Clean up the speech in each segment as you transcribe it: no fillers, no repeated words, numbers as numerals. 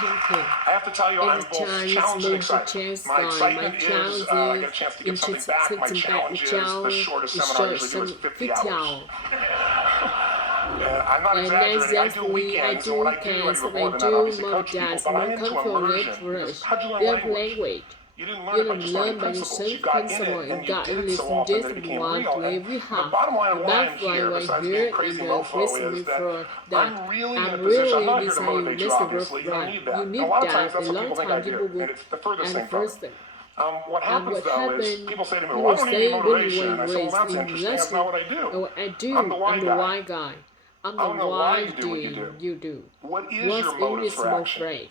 thinking. I have to tell you, I'm And the both challenge challenged and made the excited. chance My guy. excitement My is challenge I get a chance to give something back. My challenge is the shortest seminar I usually do is 50 hours. I'm not exaggerating. I do weekends, and when I do more than that, obviously coach people, but I'm into immersion. Because how'd you learn language? You didn't learn it by just learning principles. You got in it, and you did it so often that it became real. And the bottom line of why I'm here, besides being crazy mofo, is that I'm really in a position. I'm not here to motivate you, obviously. You don't need that. And a lot of times, that's what people think I do, and it's the furthest thing from it. What happens though is people say to me, well, I don't need any motivation. I say, well, that's interesting. That's not what I do. I'm the why guy. I'm I don't know why you do what you do. What is your motive for action?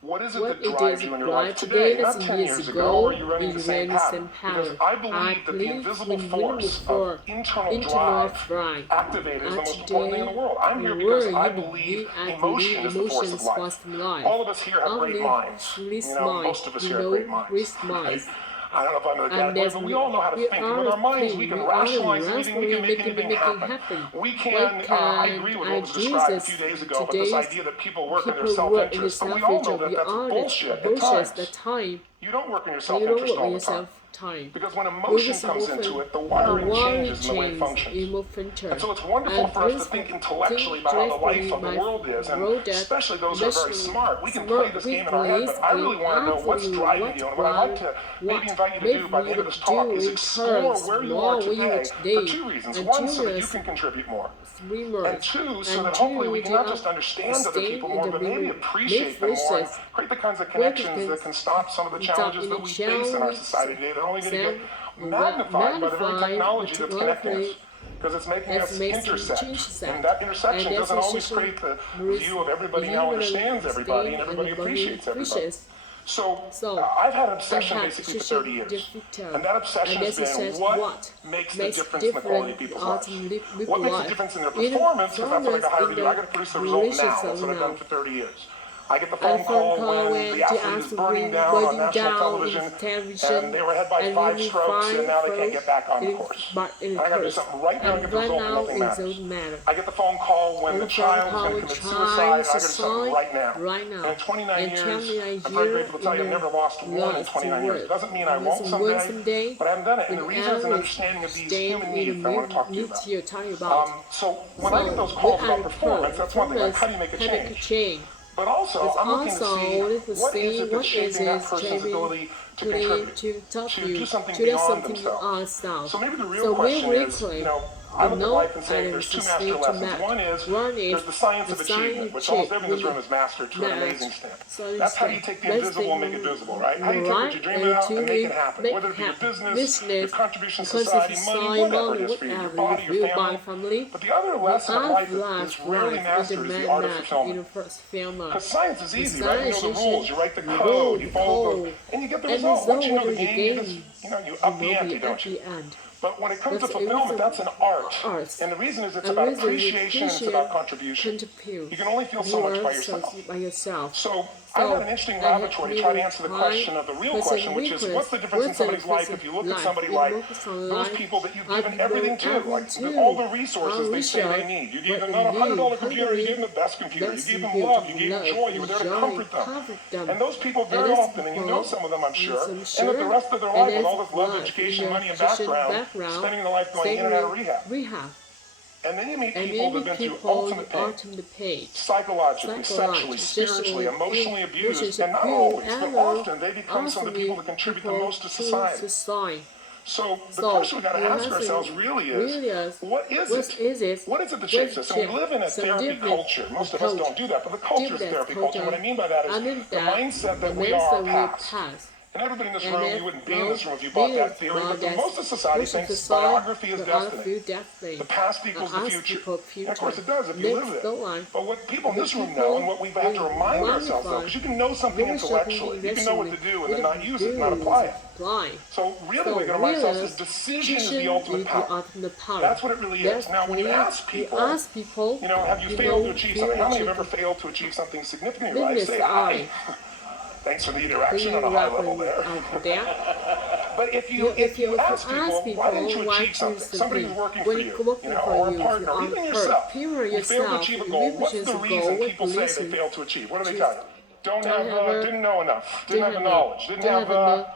What is it that drives you in your life today, not 10 years ago, or are you running the same pattern? Because I believe that the invisible force of internal drive activated is the most important thing in the world. I'm here because I believe emotion is the force of life. All of us here have great minds. Most of us here have great minds. I don't know if I'm the category, but we all know how to think. And with our minds, we can rationalize anything. We can make anything happen. We can, I agree with what was described a few days ago about this idea that people work in their self-interest. But we all know that that's bullshit at times. You don't work in your self-interest all the time. Because when emotion comes into it, the wiring changes in the way it functions. And so it's wonderful for us to think intellectually about how the life of the world is, and especially those who are very smart. We can play this game in our head, but I really want to know what's driving you. And what I'd like to maybe invite you to do by the end of this talk is explore where you are today for two reasons. One, so that you can contribute more. And two, so that hopefully we can not just understand other people more, but maybe appreciate them more and create the kinds of connections that can stop some of the challenges that we face in our society today that are only going to get magnified by the very technology that's connecting us. Because it's making us intersect. And that intersection doesn't always create the view of everybody now understands everybody and everybody appreciates everybody. So I've had an obsession basically for 30 years. And that obsession has been what makes the difference in the quality of people's lives. What makes the difference in their performance, because that's what I got hired to do. I got to produce the result now. That's what I've done for 30 years. I get the phone call when the athlete is burning down on national television, and they were ahead by 5 strokes, and now they can't get back on the course. And I got to do something right now to get the result, and nothing matters. I get the phone call when the child is going to commit suicide, and I got to do something right now. And in 29 years, I'm very grateful to tell you I've never lost one in 29 years. It doesn't mean I won't someday, but I haven't done it. And the reason is an understanding of these human needs I want to talk to you about. So when I get those calls about performance, that's one thing, like how do you make a change? But also, I'm looking to see what is it that's shaping that person's ability to contribute, to do something beyond themselves. So maybe the real question is, I look at life and say there's two master lessons. One is there's the science of achievement, which almost everyone in this room has mastered to an amazing extent. That's how you take the invisible and make it visible, right? How do you take what you dream about and make it happen? Whether it be your business, your contribution to society, money, whatever it is for you, your body, your family. But the other lesson of life that is rarely mastered is the art of fulfillment. Because science is easy, right? You know the rules, you write the code, you follow the, and you get the result. Once you know the game, you up the ante, don't you? But when it comes to fulfillment, that's an art. And the reason is it's about appreciation and it's about contribution. You can only feel so much by yourself. So I have an interesting laboratory to try to answer the question of the real question, which is what's the difference in somebody's life if you look at somebody like those people that you've given everything to, like all the resources they say they need. You gave them not a $100 computer, you gave them the best computer. You gave them love, you gave them joy, you were there to comfort them. And those people very often, and you know some of them I'm sure, end up the rest of their life with all this love, education, money, and background, spending their life going in and out of rehab. And then you meet people that have been through ultimate pain, psychologically, sexually, spiritually, emotionally abused, and not always, but often they become some of the people that contribute the most to society. So the question we've got to ask ourselves really is, what is it? What is it that shapes us? And we live in a therapy culture. Most of us don't do that, but the culture is therapy culture. What I mean by that is the mindset that we are our past. And everybody in this room, you wouldn't be in this room if you bought that theory, but most of society thinks biography is destiny. The past equals the future. And of course it does if you live it. But what people in this room know, and what we have to remind ourselves of, because you can know something intellectually, you can know what to do and then not use it, not apply it. So really what we're going to remind ourselves is decision is the ultimate power. That's what it really is. Now when you ask people, have you failed to achieve something? How many have ever failed to achieve something significant in your life? Say I. Thanks for the interaction on a high level there. But if you ask people, why didn't you achieve something? Somebody who's working for you, or a partner, or even yourself, you failed to achieve a goal. What's the reason people say they failed to achieve? What do they tell you? didn't know enough, didn't have the knowledge, didn't have the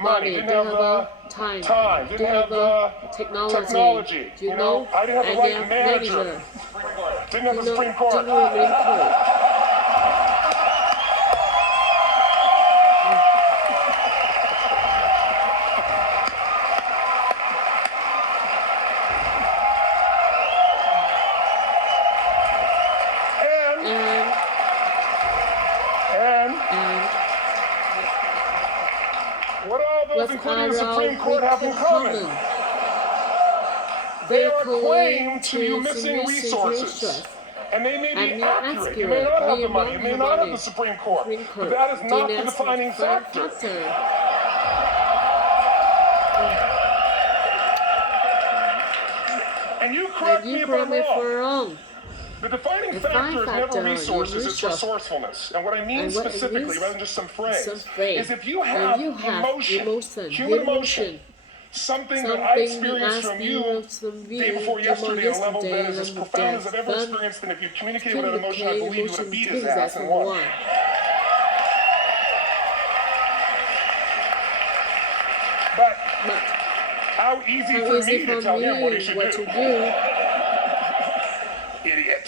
money, didn't have the time, didn't have the technology. You know, I didn't have the right manager, didn't have the Supreme Court. Including the Supreme Court have in common. They are claim to you missing resources. And they may be accurate. You may not have the money. You may not have the Supreme Court. But that is not the defining factor. And you correct me if I'm wrong. The defining factor is never resources, it's resourcefulness. And what I mean specifically, rather than just some phrase, is if you have emotion, human emotion, something that I experienced from you day before yesterday on a level that is as profound as I've ever experienced, and if you communicate with that emotion, I believe you would have beat his ass and won. But how easy for me to tell him what he should do? Idiot.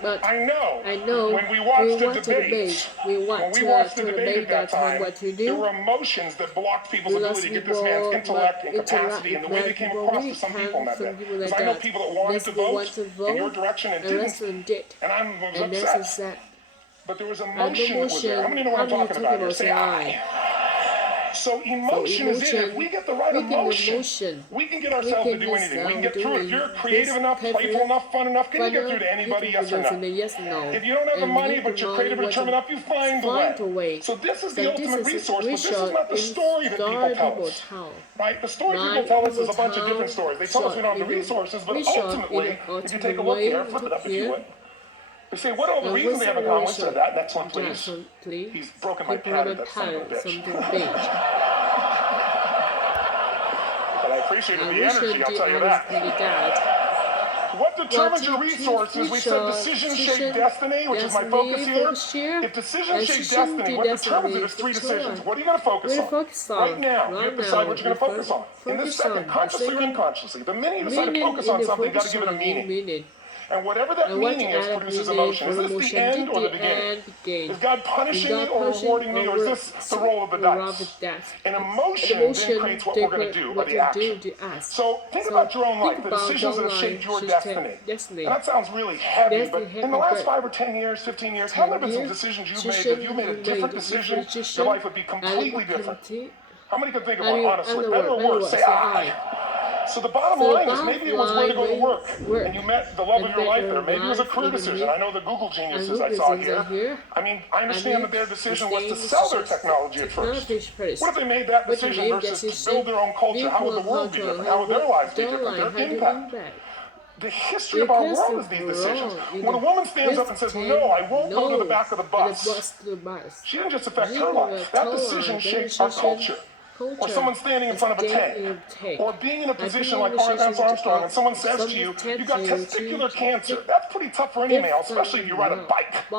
But I know when we watched the debate at that time, there were emotions that blocked people's ability to get this man's intellect and capacity and the way they came across to some people in that day. Because I know people that wanted to vote in your direction and didn't, and I was upset. But there was emotion that was there. How many know what I'm talking about here? Say I. So emotion is in it. If we get the right emotion, we can get ourselves to do anything. We can get through it. If you're creative enough, playful enough, fun enough, can you get through to anybody, yes or no? If you don't have the money, but you're creative and determined enough, you find a way. So this is the ultimate resource, but this is not the story that people tell us. Right? The story people tell us is a bunch of different stories. They tell us we don't have the resources, but ultimately, if you take a look here, flip it up if you would. They say, what are all the reasons they have in common? So that next one, please. He's broken my pattern, that son of a bitch. But I appreciated the energy, I'll tell you that. What determines your resources? We said decisions shape destiny, which is my focus here. If decisions shape destiny, what determines it is three decisions. What are you going to focus on? Right now, you have to decide what you're going to focus on. In this second, consciously or unconsciously. The minute you decide to focus on something, you've got to give it a meaning. And whatever that meaning is produces emotion. Is this the end or the beginning? Is God punishing me or rewarding me, or is this the roll of the dice? And emotion then creates what we're going to do, or the action. So think about your own life, the decisions that have shaped your destiny. And that sounds really heavy, but in the last 5 or 10 years, 15 years, have there been some decisions you've made that if you made a different decision, your life would be completely different? How many can think of one, honestly? Better or worse? Say I. So the bottom line is maybe it was where to go to work, and you met the love of your life there. Maybe it was a career decision. I know the Google geniuses I saw here. I mean, I understand that their decision was to sell their technology at first. What if they made that decision versus to build their own culture? How would the world be different? How would their lives be different? Their impact. The history of our world is these decisions. When a woman stands up and says, no, I won't go to the back of the bus, she didn't just affect her life. That decision shapes our culture. Or someone standing in front of a tank, or being in a position like Lance Armstrong, and someone says to you, you've got testicular cancer. That's pretty tough for any male, especially if you ride a bike. You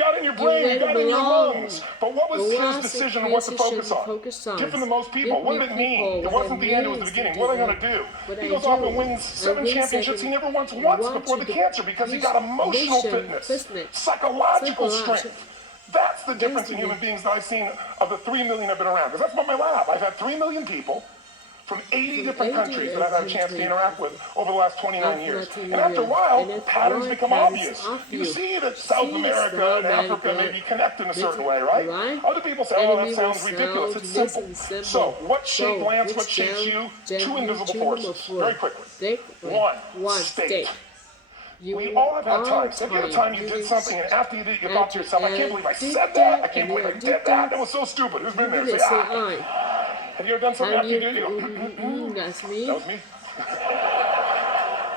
got it in your brain, you got it in your lungs. But what was his decision on what to focus on? Different than most people. What did it mean? It wasn't the end, it was the beginning. What am I going to do? He goes off and wins 7 championships he never once before the cancer because he got emotional fitness, psychological strength. That's the difference in human beings that I've seen of the 3 million I've been around. Because that's what my lab. I've had 3 million people from 80 different countries that I've had a chance to interact with over the last 29 years. And after a while, patterns become obvious. You see that South America and Africa maybe connect in a certain way, right? Other people say, oh, that sounds ridiculous. It's simple. So, what shaped Lance? What shapes you? 2 invisible forces. Very quickly. 1, state. We all have had times. Have you had a time you did something and after you did it, you thought to yourself, I can't believe I said that. I can't believe I did that. That was so stupid. Who's been there? Say, Have you ever done something after you did it? You go, that's me. That was me.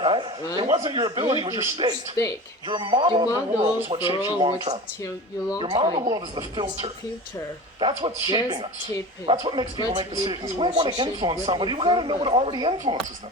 Right? It wasn't your ability, it was your state. Your model of the world is what shapes you long term. Your model of the world is the filter. That's what's shaping us. That's what makes people make decisions. We want to influence somebody, we got to know what already influences them.